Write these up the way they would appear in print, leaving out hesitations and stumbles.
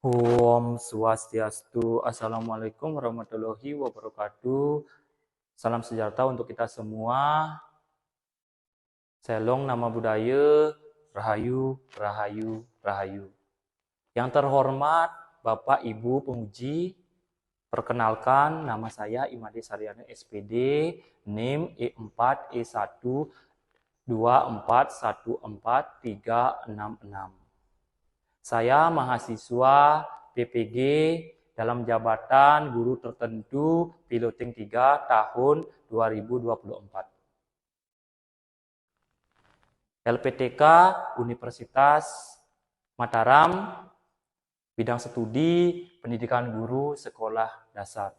Om Swastiastu. Assalamualaikum warahmatullahi wabarakatuh. Salam sejahtera untuk kita semua. Selong nama budaya, Rahayu, Rahayu, Rahayu. Yang terhormat Bapak Ibu penguji, perkenalkan nama saya Imade Saryana SPD, NIM E4E1 2414366. Saya mahasiswa PPG dalam jabatan guru tertentu Piloting 3 tahun 2024. LPTK Universitas Mataram, bidang studi pendidikan guru sekolah dasar.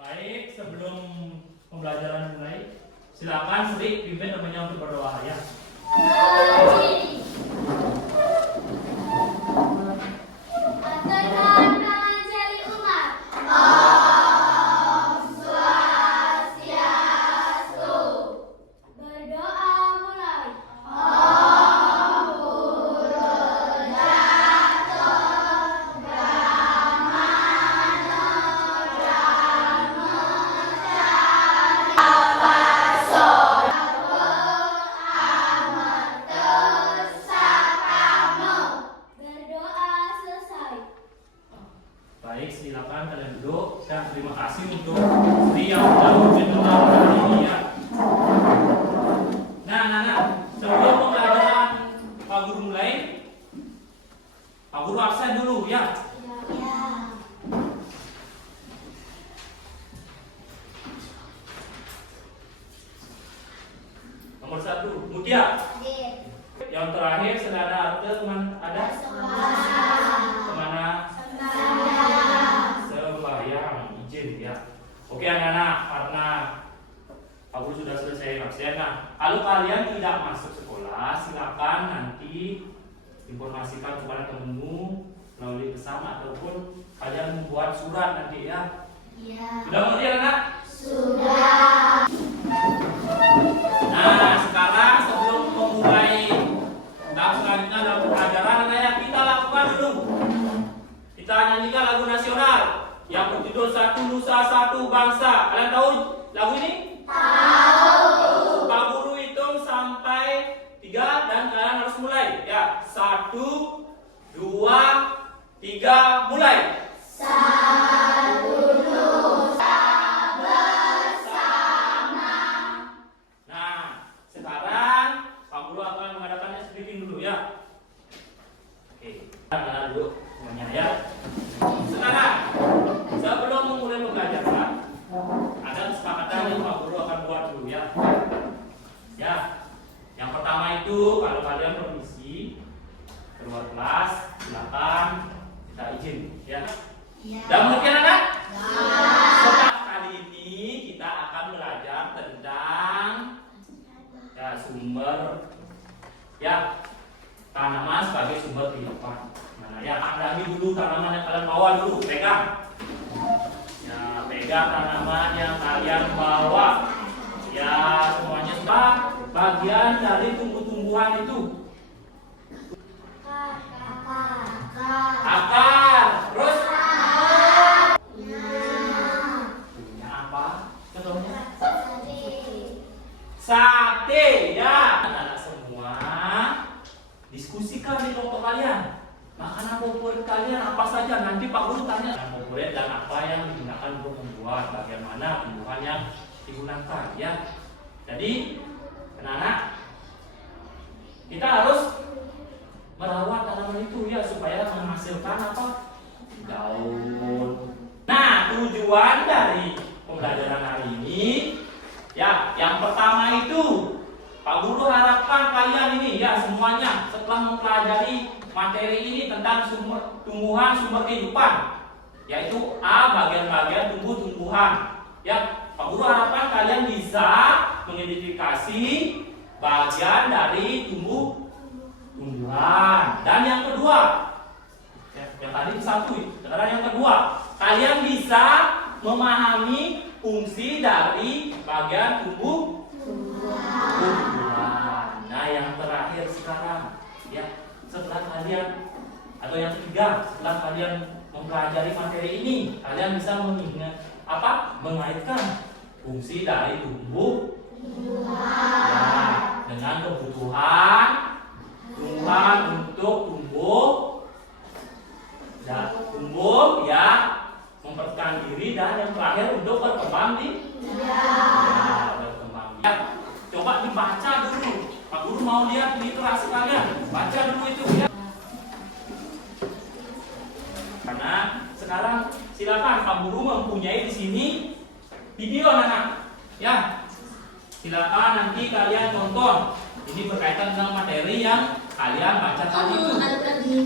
Baik, sebelum pembelajaran mulai, silakan Sri pimpin namanya untuk berdoa ya. Baik, silakan kalian duduk dan terima kasih untuk Sri yang sudah memimpin doa hari ini ya. Nah, sebelum pembelajaran Pak Guru mulai, Pak Guru absen dulu ya. Nomor 1, Mutia. Yang terakhir, saudara Arte, teman ada? Kemana? Sembahyang, izin ya. Oke anak-anak, karena Pak Guru sudah selesai absen. Nah, kalau kalian tidak masuk sekolah, silakan nanti informasikan kepada temanmu melalui pesan ataupun kalian membuat surat nanti ya. Sudah mengerti anak? Sudah. Nah, sekarang sebelum memulai tahap selanjutnya dalam pelajaran, kita lakukan dulu. Kita nyanyikan lagu nasional yang berjudul Satu Nusa Satu Bangsa. Kalian tahu lagu ini? Tahu. Pak Guru hitung sampai 3 dan kalian harus mulai. Ya, 1, 2, 3, mulai. Satu Nusa bersama. Nah, sekarang Pak Guru akan mengadakannya speaking dulu ya. Oke, kalian duduk semuanya ya. Sekarang, sebelum memulai pembelajaran, ada kesepakatan yang Pak Guru akan buat dulu ya. Ya, yang pertama itu kalau kalian permisi keluar kelas, silakan kita izin ya. Dan mungkin anak? Setelah kali ini kita akan belajar tentang ya, sumber ya tanaman sebagai sumber kehidupan. Ya, ambil dulu tanaman yang kalian bawa dulu, pegang. Ya, pegang tanaman yang kalian bawa. Ya, semuanya sudah bagian dari tumbuh-tumbuhan itu. Akar. Terus? Punya apa? Contohnya? Sate. Ya, anak-anak semua diskusikan di kelompok kalian. Makanan favorit kalian apa saja? Nanti Pak Guru tanya makanan favorit dan apa yang digunakan untuk membuat, bagaimana tumbuhan yang digunakan ya. Jadi, anak-anak, kita harus merawat tanaman itu ya supaya menghasilkan apa? Daun. Nah, tujuan dari pembelajaran hari ini ya, yang pertama itu Pak Guru harapkan kalian ini ya semuanya setelah mempelajari materi ini tentang tumbuhan sumber kehidupan, yaitu A, bagian-bagian tumbuh-tumbuhan. Ya, Pak Guru harapkan kalian bisa mengidentifikasi bagian dari tumbuh-tumbuhan. Dan yang kedua, yang tadi satu, sekarang yang kedua, kalian bisa memahami fungsi dari bagian tumbuh ketiga, setelah kalian mempelajari materi ini, kalian bisa mengingat mengaitkan fungsi dari tumbuh dengan kebutuhan tumbuhan untuk tumbuh ya, mempertahankan diri, dan yang terakhir untuk berkembang berkembang. Ya, coba dibaca dulu. Pak Guru mau lihat literasi kalian. Baca dulu itu ya. Karena sekarang silakan Pak Guru mempunyai di sini video anak-anak. Ya. Silakan nanti kalian tonton. Ini berkaitan dengan materi yang kalian baca tadi itu. Adik-adik,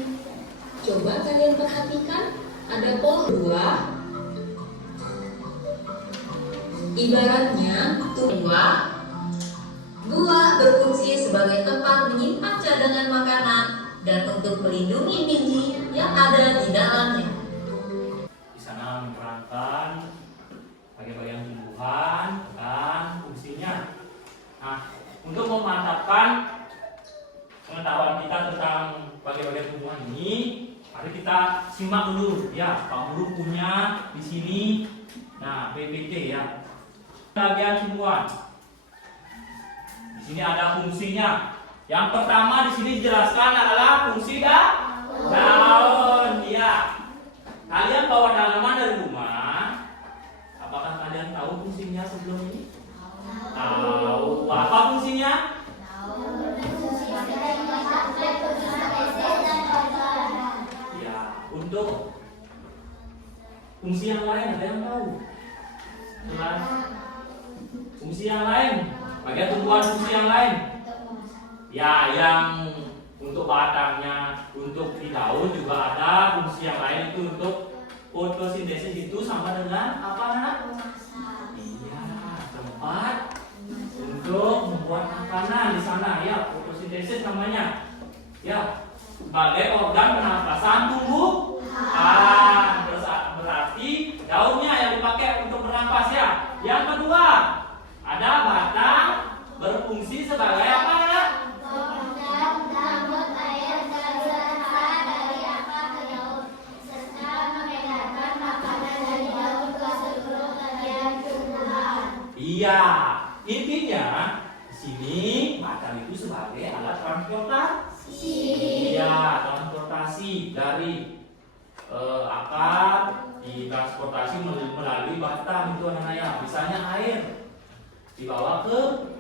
coba kalian perhatikan ada pohon buah. Ibaratnya buah berfungsi sebagai tempat menyimpan cadangan makanan dan untuk melindungi biji yang ada di dalamnya. Di sana menerangkan bagian-bagian tumbuhan dan fungsinya. Nah, untuk memantapkan pengetahuan kita tentang bagian-bagian tumbuhan ini, mari kita simak dulu ya. Pak Guru punya di sini, nah PPT ya. Bagian tumbuhan. Di sini ada fungsinya. Yang pertama di sini dijelaskan adalah fungsi daun. Ya. Kalian bawa tanaman dari rumah. Apakah kalian tahu fungsinya sebelum ini? Tahu. Apa fungsinya? Ya, untuk fungsi yang lain ada yang tahu? Fungsi yang lain, bagian tumbuhan fungsi yang lain. Ya, yang untuk batangnya, untuk di daun juga ada fungsi yang lain, itu untuk fotosintesis. Itu sama dengan apa, Nak? Iya, tempat untuk membuat makanan di sana ya, fotosintesis namanya. Ya, sebagai organ pernapasan tumbuhan. Berarti daunnya yang dipakai untuk bernapas ya. Yang kedua, ada batang berfungsi sebagai apa, Nak? Iya, intinya di sini batang itu sebagai alat transportasi. Iya, transportasi dari akar ditransportasi melalui batang itu anak-anak ya. Misalnya air dibawa ke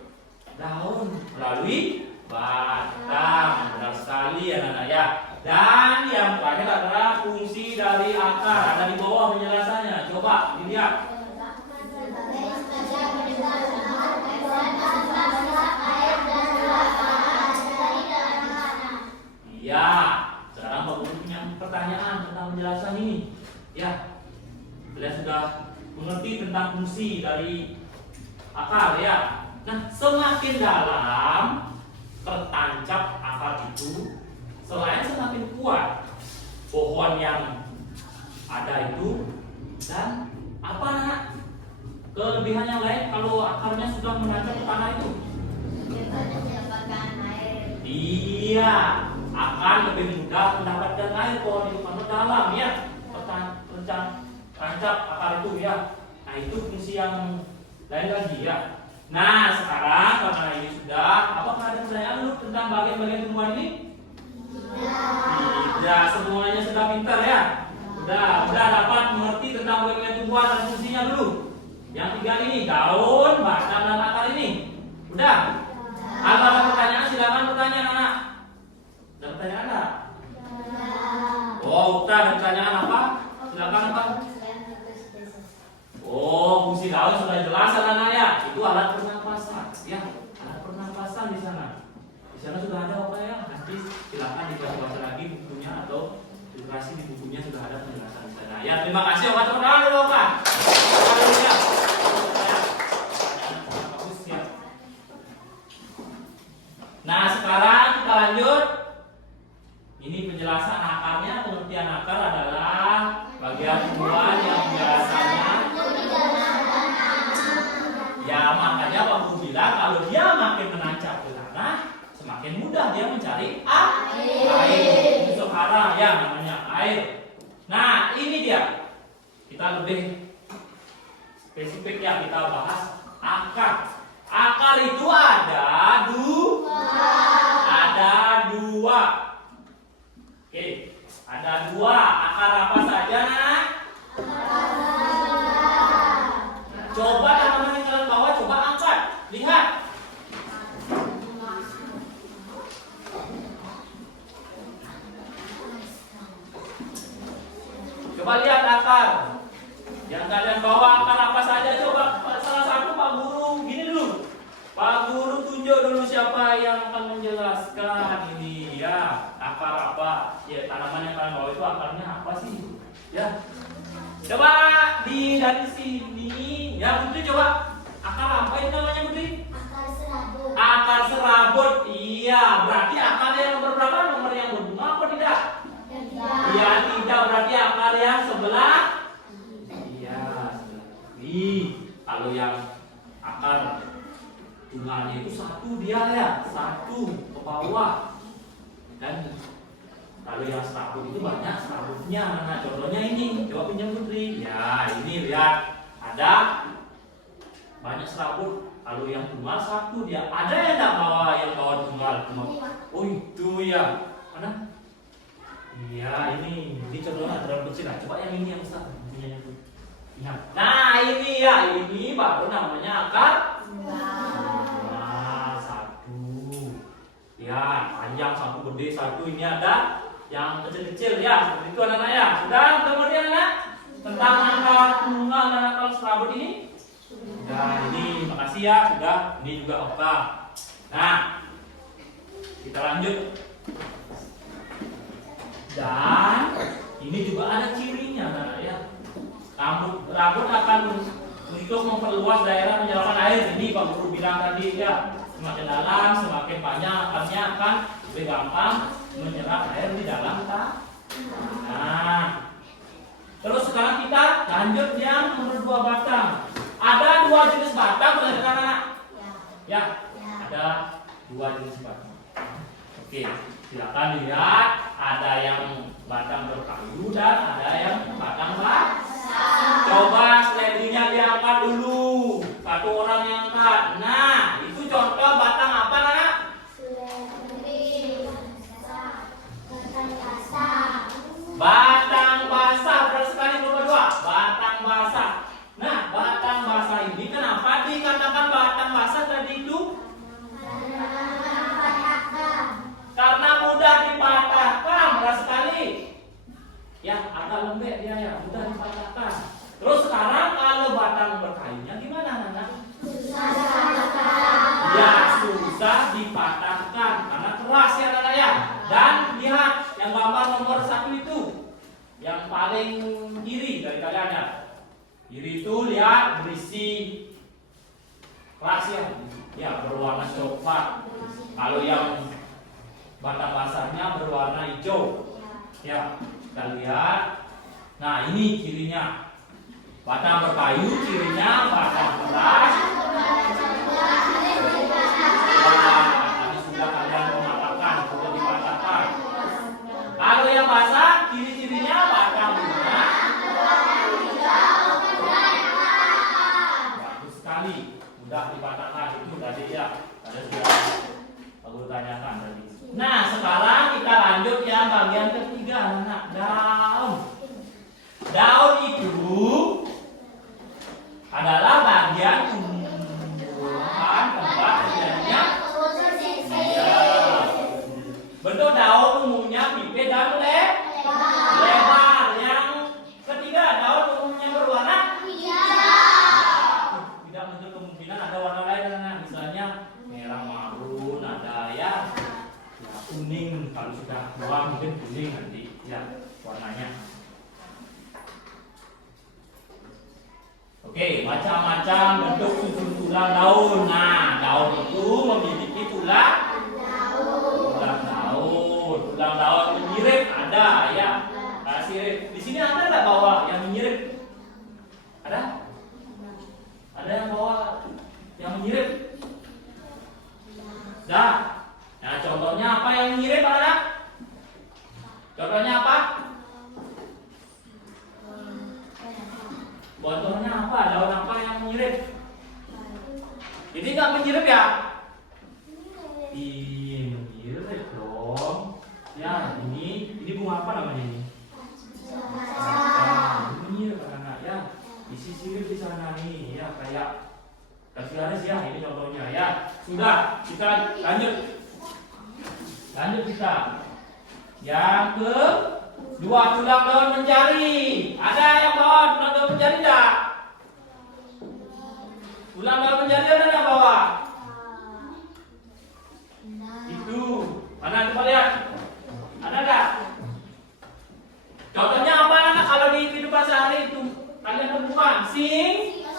daun melalui batang. Benar sekali anak-anak ya. Dan yang terakhir adalah fungsi dari akar. Ada di bawah penjelasannya. Coba dilihat. Ya, sekarang Pak Guru punya pertanyaan tentang penjelasan ini. Ya, kalian sudah mengerti tentang fungsi dari akar ya. Nah, semakin dalam tertancap akar itu, selain semakin kuat pohon yang ada itu, dan apa Nak? Kelebihan yang lain kalau akarnya sudah menancap ke tanah itu? Iya, akan lebih mudah mendapatkan air pohon itu karena dalam ya, tancap akar itu ya. Nah, itu fungsi yang lain lagi ya. Nah, sekarang karena ini sudah, apakah ada pertanyaan dulu tentang bagian-bagian tumbuhan ini? Tidak, semuanya sudah pintar ya. Udah dapat mengerti tentang bagian tumbuhan dan fungsinya dulu. Yang tiga ini, daun, batang, dan akar ini. Udah? Kalau ada pertanyaan silakan bertanya anak. Ada pertanyaan enggak? Oh, udah ada pertanyaan apa? Silakan apa? Oh, fungsi daun sudah jelas anak-anak ya. Itu alat pernapasan, ya. Alat pernapasan di sana. Di sana sudah ada apa ya? Nanti silakan dibaca lagi bukunya atau literasi di bukunya sudah ada penjelasan di sana. Ya, terima kasih. Oke, tepuk tangan dulu, Pak. Nah, sekarang kita lanjut. Ini penjelasan akarnya. Pengertian akar adalah bagian tumbuhan yang biasanya ya, makanya Pak Guru bilang kalau dia makin menancap ke tanah, semakin mudah dia mencari air. Itu Sahara ya namanya, air. Nah, ini dia. Kita lebih spesifik ya, kita bahas akar. Akar itu ada dua. Oke, ada dua. Akar apa saja, Nak? Coba teman-teman yang kalian bawa, coba angkat. Lihat. Coba lihat akar. Yang kalian bawa akar apa saja, coba salah satu Pak Guru. Gini dulu. Pak Guru tunjuk dulu siapa yang akan menjelaskan ini ya. Akar apa? Ya, tanaman yang kalian bawa itu akarnya apa sih? Ya. Coba dari sini. Ya, Putri coba. Akar apa ini namanya, Putri? Akar serabut. Akar serabut. Iya, berarti akar yang nomor berapa? Nomor yang berbunga apa tidak? Iya, tidak, berarti akar yang sebelah. Iya, sebelah kiri. Kalau yang akar bunganya itu satu dia ya, satu ke bawah. Dan kalau yang serabut itu banyak serabutnya. Nah, contohnya ini, coba pinjam Putri. Ya, ini lihat, ada banyak serabut. Kalau yang tunggal satu dia. Ada yang tidak bawa yang bawa tunggal? Oh itu ya. Mana? Iya, ini contohnya terlalu kecil lah. Coba yang ini yang besar. Nah, ini ya, ini baru namanya akar. Nah, satu. Ya, panjang satu, gede satu. Ini ada yang kecil-kecil ya. Seperti itu anak-anak ya. Sudah, kemudian anak tentang akar tunggal dan akar serabut ini. Sudah, ini makasih ya. Sudah, ini juga oke. Nah, kita lanjut. Dan ini juga ada cirinya, anak ya. Rambut akan untuk memperluas daerah menyerapkan air. Ini Pak Guru bilang tadi ya, semakin dalam, semakin panjang akarnya akan lebih gampang menyerap air di dalam tanah. Nah, terus sekarang kita lanjut yang nomor 2 batang. Ada 2 jenis batang, anak-anak. Ya, ada 2 jenis batang. Oke, silakan lihat. Ada yang batang berkayu dan ada yang batang basah. Coba slide-nya diangkat dulu. Satu orang yang angkat. Nah, itu contoh batang apa, Nak? Batang basah. Berapa sekali nomor 2? Batang basah. Nah, batang basah ini kenapa dikatakan batang basah tadi itu? Karena mudah dipatahkan. Berapa sekali? Ya, agak lembek dia ya, mudah dipatahkan. Terus sekarang kalau batang berkayunya gimana, Nana? Ya, susah dipatahkan karena keras ya, Nana ya. Dan lihat yang gambar nomor 1 itu, yang paling kiri dari kalian ya. Kiri itu lihat berisi keras ya, ya berwarna coklat. Kalau yang batang basahnya berwarna hijau. Ya, kita lihat. Nah, ini cirinya. Batang berkayu cirinya batang keras. Wah, tadi sudah kalian mengatakan, sudah dipatahkan. Kalau yang basah, ciri-cirinya batang bunga. Bagus sekali, mudah dipatahkan. Itu tadi ya, ada sudah aku tanyakan tadi. Nah, sekarang kita lanjut yang bagian ketiga, anak, daun. Daun itu adalah bagian tumbuhan tempat terjadinya. Bentuk daun umumnya pipih dan lebar. Yang ketiga, daun umumnya berwarna hijau. Tidak menutup kemungkinan ada warna lain, anak. Misalnya merah marun, ada ya kuning. Kalau sudah tua mungkin kuning nanti ya warnanya. Oke, macam-macam bentuk susun tulang daun. Nah, daun itu memiliki tulang daun. Tulang daun menyirip ada ya. Sirip. Di sini ada nggak bawah yang menyirip? Ada? Ada yang bawah yang menyirip? Dah. Nah, contohnya apa yang menyirip, anak? Contohnya apa? ya? Ih, mirip dong. Ya, ini bunga apa namanya ini? Ini anak ya. Disisir di sana nih, ya kayak kasih garis ya. Ini contohnya ya. Sudah, kita lanjut. Lanjut kita. Yang kedua, tulang daun mencari. Ada yang bawa tulang daun mencari enggak? Tulang daun mencari ada yang bawa? Itu. Mana coba lihat? Ada enggak? Contohnya apa anak kalau di kehidupan sehari itu kalian temukan? Singkong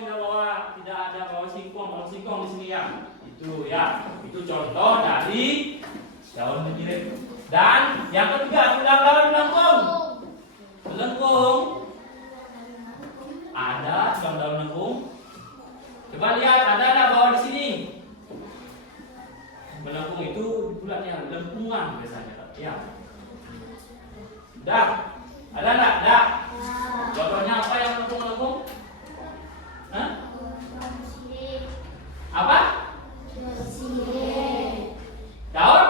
tidak bawa, tidak ada bawa singkong, bawa singkong di sini ya. Itu ya, itu contoh dari daun menjirit. Dan yang ketiga, tulang daun melengkung. Melengkung. Ada tulang daun melengkung. Coba lihat, ada nggak bawa di sini? Melengkung itu bulatnya lempungan biasanya, ya. Dah, ada nggak? Dah. Contohnya apa yang melengkung-melengkung? Hah? Apa? Daun?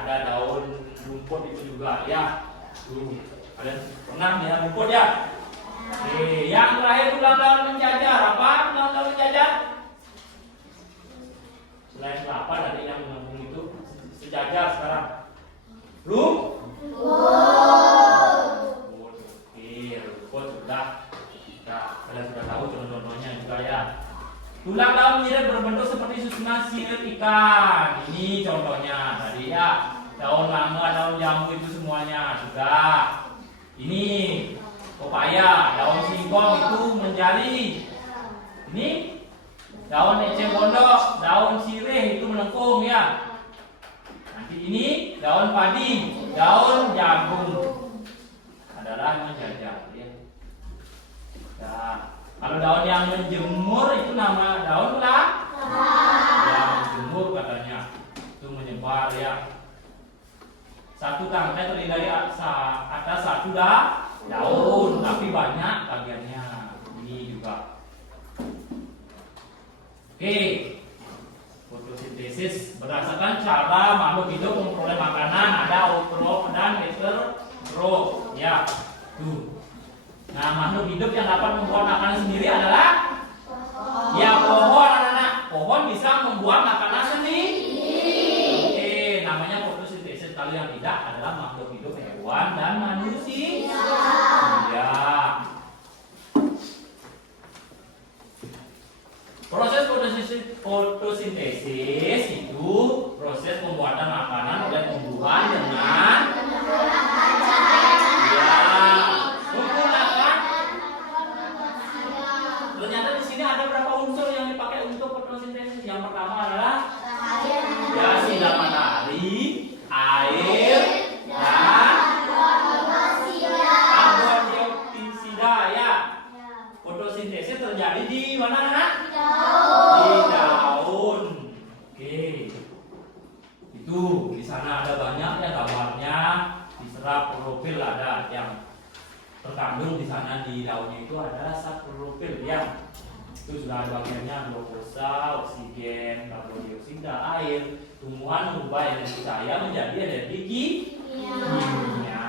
Ada daun rumput itu juga ya. Tuh, kalian pernah lihat rumput ya? Yang terakhir tulang daun menjajar. Apa tulang daun menjajar? Selain kelapa tadi yang melengkung itu sejajar sekarang. Rumput sudah. Kalian sudah tahu contoh-contohnya juga ya. Tulang daun menjirit berbentuk seperti susunan sirip ikan. Ini contohnya tadi ya. Daun mangga, daun jambu itu semuanya sudah. Ini pepaya, daun singkong itu menjari. Ini daun eceng gondok, daun sirih itu melengkung ya. Nanti ini daun padi, daun jagung adalah menjajar ya. Nah, kalau daun yang menjemur itu nama daun lah. Ya, menjemur katanya. Itu menyebar ya. Satu tangkai terdiri dari atas satu daun, tapi banyak bagiannya. Ini juga. Oke. Fotosintesis berdasarkan cara makhluk hidup memperoleh makanan ada autotrof dan heterotrof. Ya. Tuh. Nah, makhluk hidup yang dapat membuat makanan sendiri adalah ya pohon, anak-anak. Pohon bisa membuat makanan sendiri. Oke, namanya fotosintesis. Kalau yang tidak adalah makhluk hidup hewan dan manusia. Ya. Proses fotosintesis itu proses pembuatan makanan oleh tumbuhan dengan ternyata di sini ada berapa unsur yang dipakai untuk fotosintesis. Yang pertama adalah ya sinar matahari, air, dan karbon dioksida ya. Fotosintesis terjadi di mana, anak? Di daun. Oke. Itu di sana ada banyak ya gambarnya. Di serap klorofil ada yang terkandung di sana di daunnya itu adalah zat klorofil ya. Itu sudah ada bagiannya glukosa, oksigen, karbon dioksida, air. Tumbuhan mengubah energi cahaya menjadi energi kimia.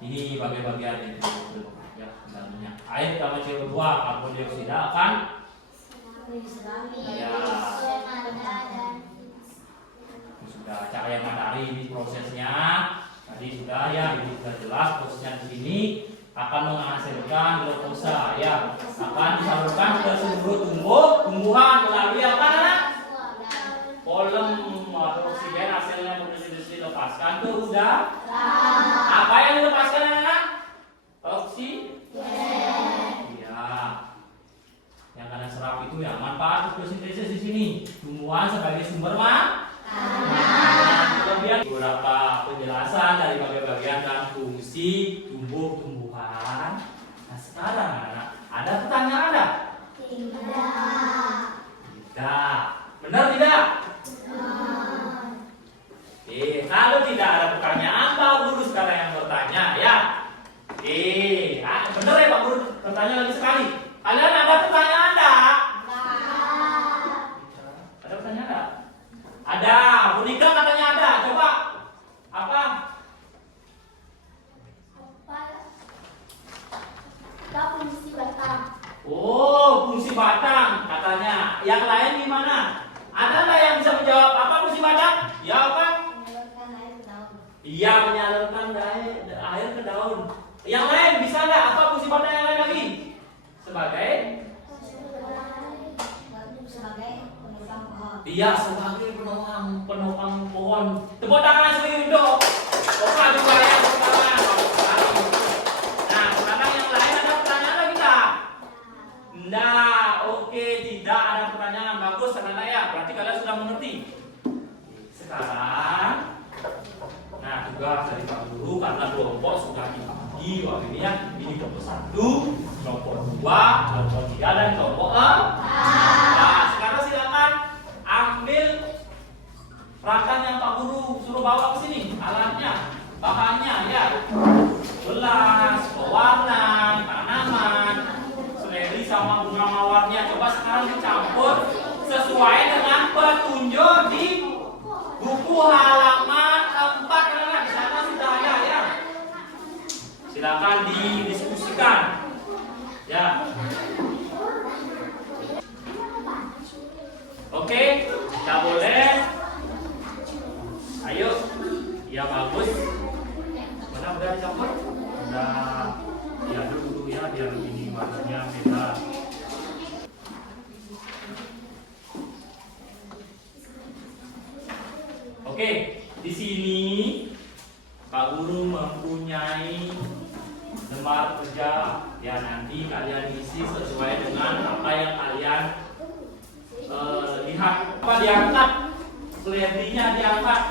Ini bagian-bagian itu ya dalamnya. Air sama CO2, karbon dioksida akan ya. Sudah cahaya matahari ini prosesnya. Tadi sudah ya, ini sudah jelas prosesnya di sini akan menghasilkan glukosa ya, akan disalurkan ke seluruh tumbuhan melalui apa anak? Kolom atau oksigen hasilnya fotosintesis dilepaskan tuh udah. Apa yang dilepaskan anak? Oksigen. Ya. Yang karena serap itu ya manfaat fotosintesis di sini. Tumbuhan sebagai sumber kemudian beberapa penjelasan dari bagian-bagian dan fungsi tumbuh-tumbuhan. Nah sekarang anak, ada pertanyaan ada? Tidak. Benar tidak? Kalau tidak ada pertanyaan, Pak Guru sekarang yang bertanya ya. Benar ya Pak Guru? Pertanyaan tanya lagi sekali. Kalian ada pertanyaan enggak? Ada pertanyaan enggak? Ada. Monika katanya ada. Coba. Apa? Fungsi batang. Oh, fungsi batang katanya. Yang lain gimana? Ada nggak yang bisa menjawab apa fungsi batang? Ya apa? Menyalurkan air ke daun. Iya, menyalurkan air ke daun. Yang lain bisa nggak? Apa fungsi batang yang lain lagi? Sebagai? Sebagai penopang pohon. Iya, sebagai penopang pohon. Tepuk tangan sebagai untuk. Oke, juga ya, tepuk tangan. Bagus sekali. Nah, sekarang yang lain ada pertanyaan lagi nggak? Nah, oke, tidak ada pertanyaan. Bagus, anak-anak ya. Berarti kalian sudah mengerti. Sekarang, nah juga dari Pak Guru karena kelompok sudah dibagi waktu ini ya. Ini kelompok 1, kelompok 2, kelompok 3 dan kelompok 4. Nah, sekarang silakan ambil peralatan yang Pak Guru suruh bawa ke sini, alatnya, bahannya ya. Gelas, pewarna, tanaman, seledri sama bunga mawarnya. Coba sekarang dicampur sesuai dengan petunjuk di buku halaman 4. Karena di sana sudah ada ya. Silakan didiskusikan. Ya. Oke, kita boleh. Ayo. Ya bagus. Mana udah dicampur? Udah. Ya dulu ya biar ini warnanya beda. Oke, di sini Pak Guru mempunyai lembar kerja. Ya nanti kalian isi sesuai dengan apa yang kalian lihat. Apa diangkat? Seledrinya diangkat.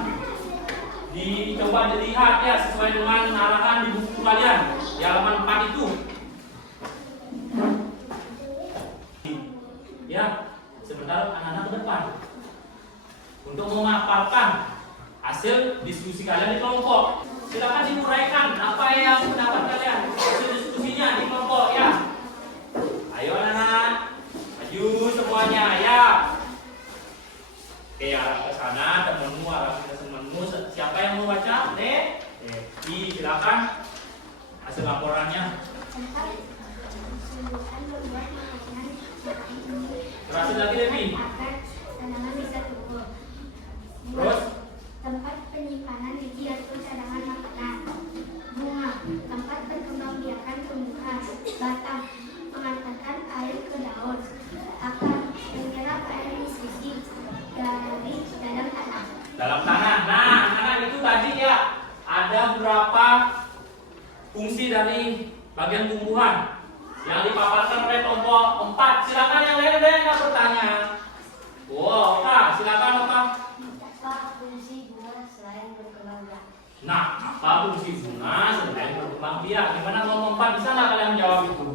Dicoba dilihat ya sesuai dengan arahan di buku kalian di halaman 4 itu. Ya, sebentar anak-anak ke depan untuk memaparkan hasil diskusi kalian di kelompok. Silakan diuraikan apa yang pendapat kalian hasil diskusinya di kelompok ya. Ayo anak-anak, maju semuanya ya. Oke, arah ke sana, temenmu, arah ke temenmu. Siapa yang mau baca? Silakan hasil laporannya. Berhasil lagi Devi. Tanaman bisa tumbuh. Terus? Tempat penyimpanan biji atau cadangan makanan. Bunga, tempat perkembangbiakan tumbuhan. Batang, mengantarkan air ke daun. Akar, menyerap air diskusi dari dalam tanah. Dalam tanah. Nah, anak itu tadi ya ada beberapa fungsi dari bagian tumbuhan yang dipaparkan oleh kelompok 4. Silakan yang lain ada yang nggak bertanya. Wow, Oka, silakan Oka. Apa fungsi bunga selain berkembang biak? Nah, apa fungsi bunga selain berkembang biak? Gimana kelompok 4 bisa nggak kalian menjawab itu?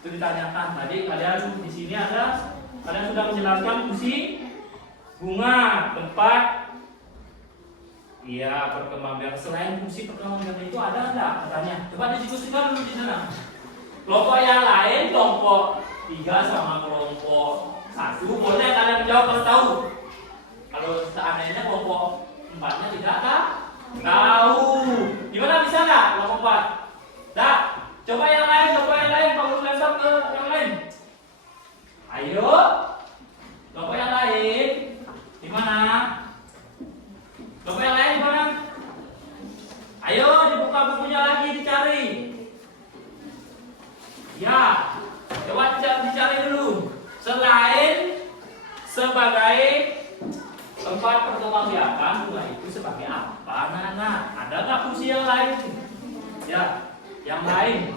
Itu ditanyakan tadi kalian di sini ada. Kalian sudah menjelaskan fungsi bunga tempat. Iya, berkembang biak. Selain fungsi berkembang biak itu ada nggak? Katanya. Coba didiskusikan dulu di sana. Kelompok yang lain, kelompok 3 sama kelompok 1 boleh kalian menjawab kalau tahu. Kalau seandainya kelompok 4-nya tidak tahu. Gimana bisa nggak kelompok 4? Nah, coba yang lain, Pak Guru lempar ke yang lain. Ayo, kelompok yang lain, di mana? Kelompok yang lain di mana? Ayo, dibuka bukunya lagi, dicari. Ya, coba dicari dulu. Selain sebagai tempat perkembangbiakan bunga itu sebagai apa, anak-anak? Ada nggak fungsi yang lain? Ya, yang lain.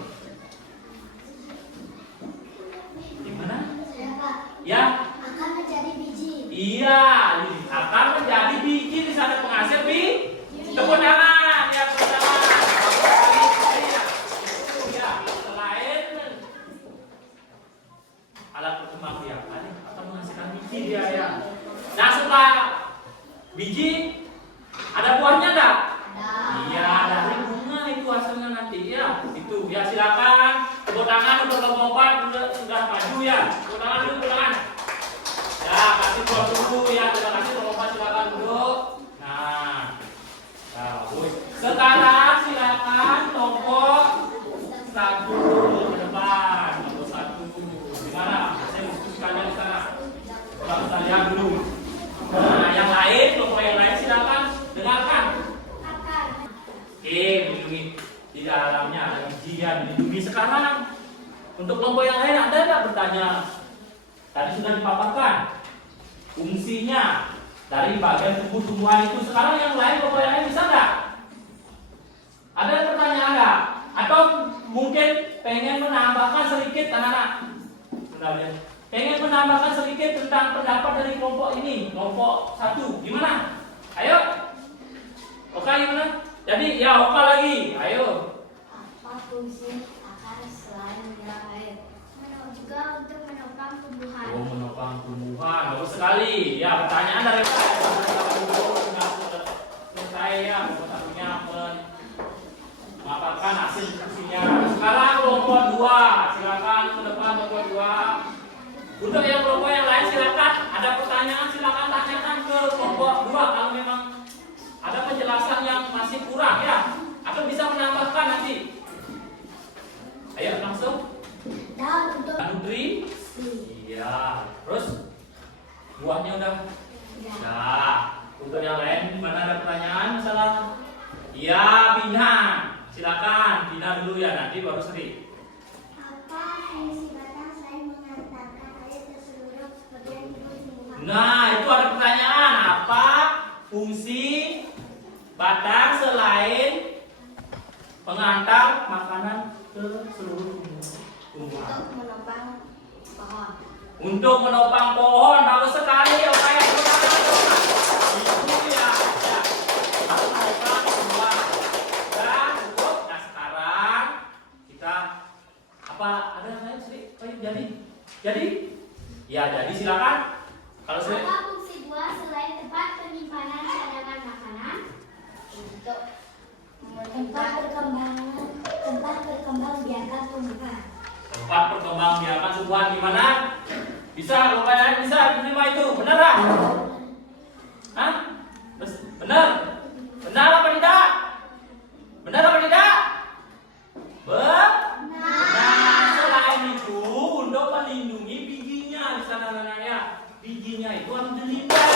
Gimana? Ya, Pak. Ya, Akan menjadi biji. iya, akan menjadi biji di sana penghasil biji. Tepuk tangan, ya tepuk tangan. Ya, selain alat perkembangbiakan akan menghasilkan biji dia ya. Nah setelah biji ada buahnya enggak? Iya, dari bunga itu hasilnya nanti ya. Itu ya silakan tepuk tangan untuk kelompok 4 sudah maju ya. Ulangan dulu, ulangan. Ya, kasih keluar dulu ya. Terima kasih kelompok 4 silakan duduk. Nah, bagus. Sekarang silakan kelompok 1 ke depan. Kelompok 1. Gimana? Saya diskusikannya di sana. Coba kita lihat dulu. Nah, yang lain, kelompok yang lain silakan dengarkan. Oke, melindungi. Di dalamnya ada ujian, dilindungi sekarang. Untuk kelompok yang lain ada nggak bertanya? Tadi sudah dipaparkan fungsinya dari bagian tubuh tumbuhan itu. Sekarang yang lain, kelompok yang lain bisa nggak? Ada pertanyaan nggak? Atau mungkin pengen menambahkan sedikit anak-anak? Pengen menambahkan sedikit tentang pendapat dari kelompok ini, kelompok 1. Gimana? Ayo. Oke, gimana? Jadi ya Oka lagi. Ayo. Apa fungsi akar selain menyiram air? Juga untuk menopang tumbuhan. Oh, menopang tumbuhan. Bagus sekali. Ya, pertanyaan dari saya. Sudah selesai ya. Satunya memaparkan hasil diskusinya. Sekarang kelompok 2. Silakan ke depan kelompok 2. Untuk yang kelompok yang lain silakan. Ada pertanyaan silakan tanyakan ke kelompok 2 kalau memang ada penjelasan yang masih kurang ya, atau bisa menambahkan nanti. Ayo langsung. Dan untuk Nutri. Iya. Terus buahnya udah. Ya. Untuk yang lain mana ada pertanyaan misalnya? Iya, Bina. Silakan, Bina dulu ya, nanti baru Sri. apa fungsi batang selain mengantarkan air ke seluruh bagian tubuh tumbuhan? Nah, itu ada pertanyaan. Apa fungsi batang selain pengantar makanan ke seluruh tumbuhan? Untuk menopang pohon. Untuk menopang pohon. Bagus sekali. Oke, itu ya. Harus menopang tumbuhan. Dan cukup. Nah, sekarang kita apa ada yang lain sih? Jadi? Ya, jadi silakan. Kalau saya Apa fungsi buah selain tempat penyimpanan cadangan makanan? Untuk tempat berkembang biakan tumbuhan. tempat perkembangbiakan tumbuhan gimana? Bisa, kalau kalian bisa menerima itu, benar tak? Hah? Benar? Benar apa tidak? Benar apa tidak? Benar. Nah, selain itu untuk melindungi bijinya di sana nananya, bijinya itu harus dilindungi.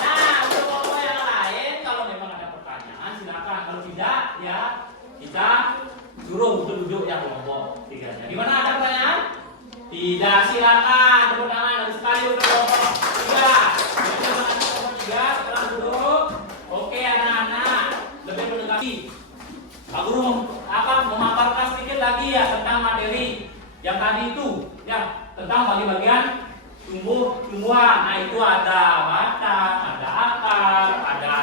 Nah, untuk kelompok yang lain, kalau memang ada pertanyaan silakan. Kalau tidak, ya kita suruh duduk yang kelompok 3-nya. Gimana, ada pertanyaan? Tidak, silakan. Tepuk tangan habis sekali untuk kelompok 3. Kelompok 3 sekarang duduk. Oke anak-anak, lebih mendekati. Pak Guru memaparkan sedikit lagi ya tentang materi yang tadi itu ya, tentang bagi-bagian tumbuhan. Nah, itu ada batang, ada akar, ada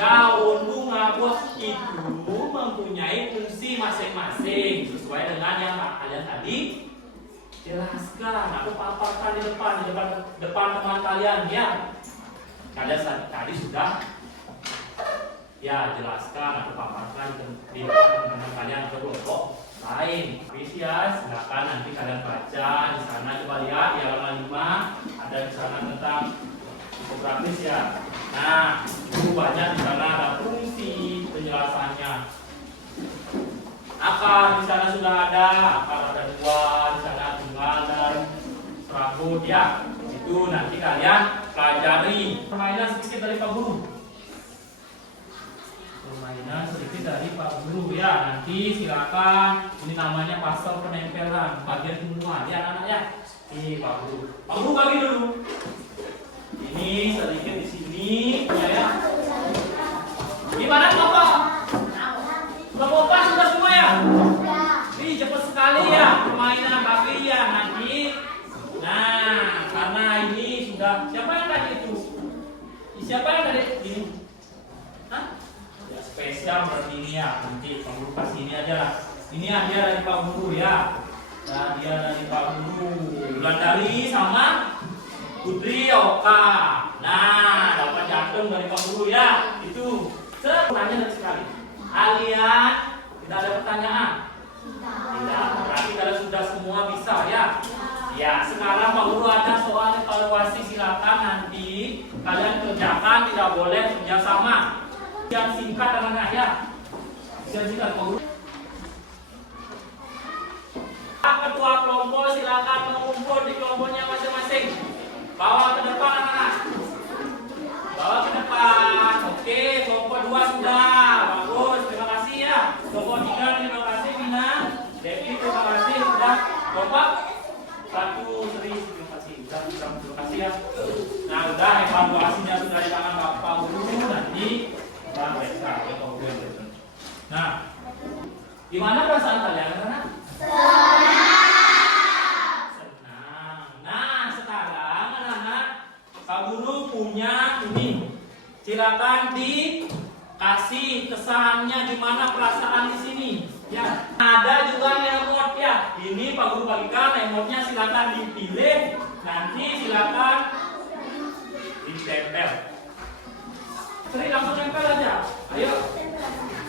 daun, bunga, buah. Itu mempunyai fungsi masing-masing sesuai dengan yang kalian tadi jelaskan. Aku paparkan di depan teman kalian ya. Kalian tadi sudah ya jelaskan atau paparkan di depan teman-teman kalian ke kelompok lain. Vicious, silakan nanti kalian baca di sana. Coba lihat di halaman 5 ada di sana tentang infografis ya. Nah, itu banyak di sana ada fungsi penjelasannya. Akar di sana sudah ada, akar ada 2 di sana, tunggal dan serabut ya. Itu nanti kalian pelajari. Permainan sedikit dari Pak Guru. Permainan sedikit dari Pak Guru ya. Nanti silakan. Ini namanya pasal penempelan bagian tumbuhan ya anak-anak ya. Ini Pak Guru. Pak Guru bagi dulu. Ini sedikit di sini ya. Gimana Bapak? Bapak sudah semua ya? Ini cepat sekali ya permainan bagi ya nanti. Nah, karena ini sudah siapa yang tadi itu? Siapa yang tadi ini? Hah? Ya, spesial berarti ini ya. Nanti Pak Guru kasih ini aja lah. Ini hadiah dari Pak Guru ya. Hadiah dari Pak Guru. Wulandari sama Putri Oka. Nah, dapat jantung dari Pak Guru ya. Itu sebenarnya sekali. Kalian tidak ada pertanyaan? Ya, berarti kalian sudah semua bisa ya. Ya, sekarang Pak Guru ada soal evaluasi, silakan nanti kalian kerjakan, tidak boleh kerjasama. Yang singkat anak-anak ya. Yang singkat Pak Guru. Ketua kelompok silakan mengumpul di kelompoknya masing-masing. Bawa ke depan anak-anak. Bawa ke depan. Oke, kelompok 2 sudah. Bagus, terima kasih ya. Kelompok 3 terima kasih Mina. Devi terima kasih sudah. Kelompok 1 Sri terima kasih. Terima kasih ya. Nah, udah evaluasinya sudah di tangan Bapak Guru nanti kita periksa. Nah, gimana perasaan kalian anak-anak? Senang. Nah, sekarang anak-anak, Pak Guru punya ini. Silakan dikasih kesannya gimana perasaan di sini. Ya, ada juga emot ya. Ini Pak Guru bagikan emotnya, silakan dipilih. Nanti silakan ditempel. Seri langsung tempel aja. Ayo.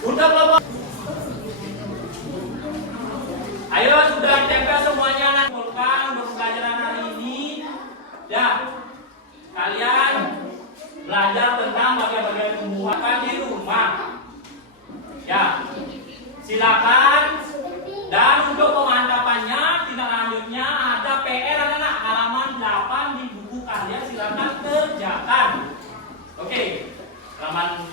Udah belum? Ayo sudah tempel semuanya anak. Untuk pelajaran hari ini. Ya. Kalian belajar tentang bagian-bagian tumbuhan di rumah. Ya. Silakan. Dan untuk pemantapannya tindak lanjutnya ada PR anak-anak halaman 8 di buku kalian, silakan kerjakan. Oke. Halaman